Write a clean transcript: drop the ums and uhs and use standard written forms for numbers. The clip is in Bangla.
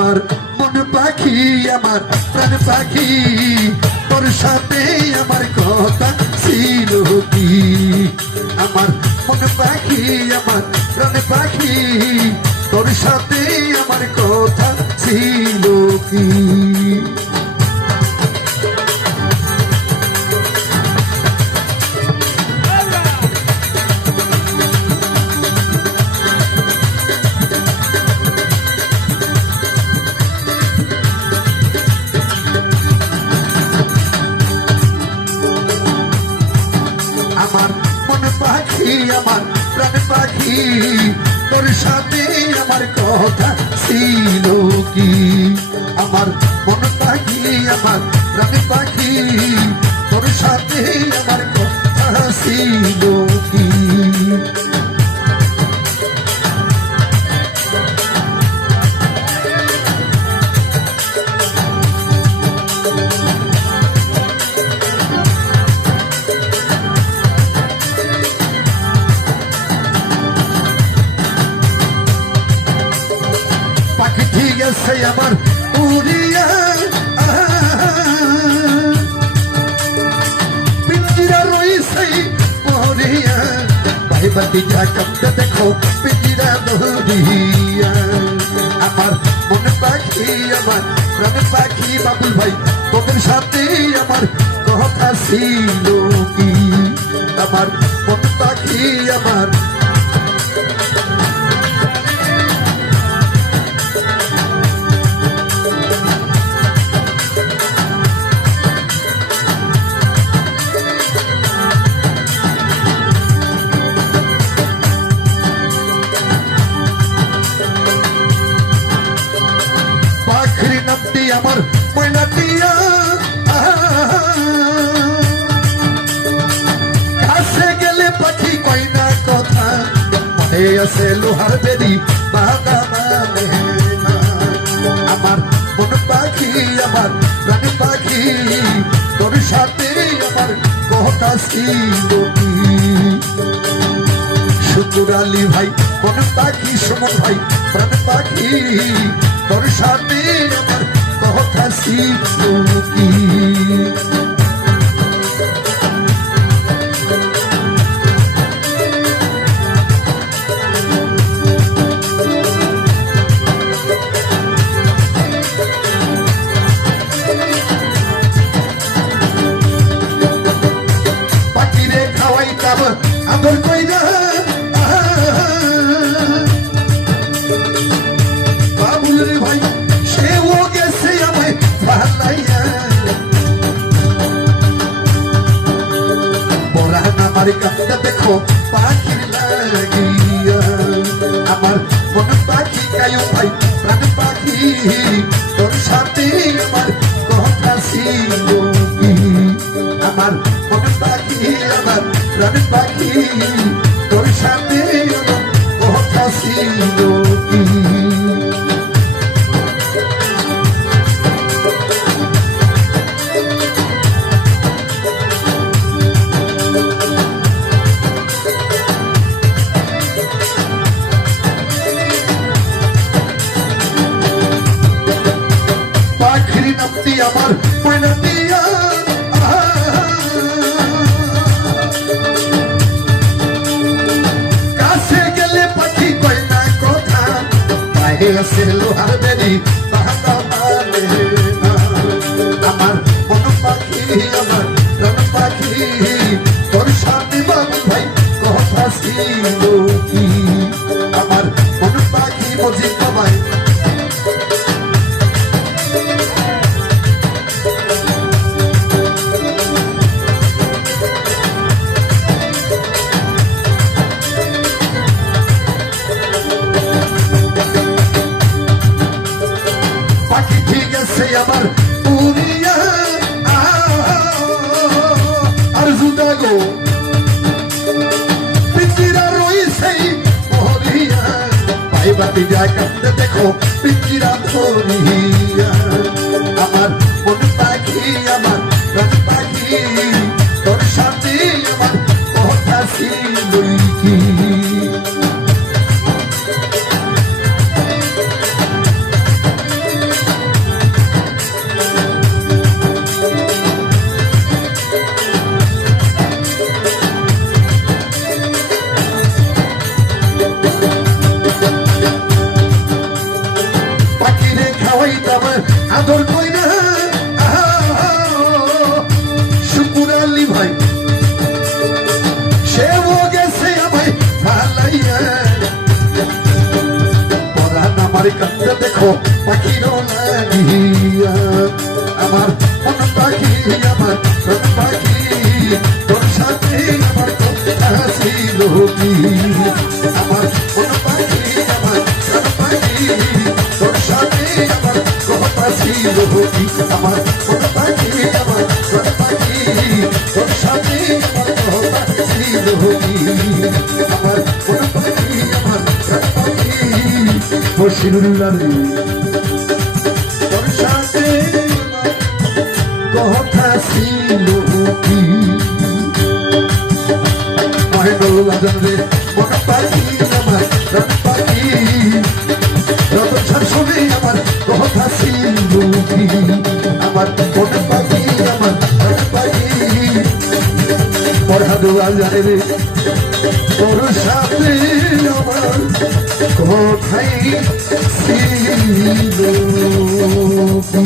আমার মন পাখি আমার প্রাণ পাখি তোর সাথে আমার কথা ছিল কি আমার মন পাখি আমার প্রাণ পাখি তোর সাথে আমার কথা ছিল কি আমার মন পাখি আমার প্রাণ পাখি তোর সাথে আমার কথা ছিল কি আমার মন পাখি আমার প্রাণ পাখি তোর সাথে আমার কথা ছিল কি ঠিক আছে আমার উড়িয়া পিঞ্জিরা রইছে মরিয়া ভাইবাতি যা কামতে দেখো পিঞ্জিরা ধরিয়া আমার মন পাখি আমার প্রাণ পাখি বাবুল ভাই তোদের সাথে আমার কথা ছিল কি আমার মন পাখি আমার নামটি আমার ময়না দিয়া কাছে গেলে পাখি কই না কথা মনে আছে লোহার বেরি বাধা মানে আমার মন পাখি আমার প্রাণ পাখি তোর সাথে আমার কথা ছিল কি শুকুর আলী ভাই মন পাখি সুমন ভাই প্রাণ পাখি তোর সাথে আমার কথা ছিল কি পাখিরে খাওয়াইতাম আদর কইরা বাবুল রে ভাই সেও গেছে আমায় ভালাইয়া পরাণ আমার কান্দা দেখো পাখির লাগিয়া আমার মন পাখি কায়ু ভাই প্রাণ পাখি তোর সাথে আমার কথা ছিল কি আমার মন পাখি আমার প্রাণ পাখি তোর সাথে আমার কথা ছিল কি পাখির নামটি আমার ময়না দিয়া কাছে গেলে পাখি কয় না কথা বাইরে আছে লোহার বেরি বাধা মানে আমার মন পাখি আমার প্রাণ পাখি তোর সাথে বাবু ভাই কথা ছিল কি আমার মন পাখি মজিদ বাবাই আমার উড়িয়া আর জুদাগো পিঞ্জিরা রইছে মরিয়া ভাইবাতি যা কান্দে দেখো পিঞ্জিরা ধরিয়া আমার মন পাখি আমার প্রাণ পাখি তোর সাথে আমার কথা ছিল কি পাখিরে খাওয়াইতাম আদর কইরা শুকুর আলী ভাই সেও গেছে আমায় ভালাইয়া পরাণ আমার কান্দে দেখো পাখির লাগিয়া আমার মন পাখি আমার প্রাণ পাখি তোর সাথে আমার কথা ছিল কি আমার মন পাখি আমার প্রাণ পাখি তোর সাথে আমার কথা ছিল কি আমার মন পাখি আমার প্রাণ পাখি তোর সাথে আমার কথা ছিল কি আমার মন পাখি আমার প্রাণ পাখি বশিরুল্লাহ তোর সাথে কথা ছিল কি মহেন্দ্রুল্লাহ জানবে মন পাখি আমার প্রাণ পাখি রতন ছাড় শুনে আমার কথা ছিল কি আমার মন পাখি আমার প্রাণ পাখি পড়াদুয়া জানে রে তোর সাথে আমার কোথায় ছিল কি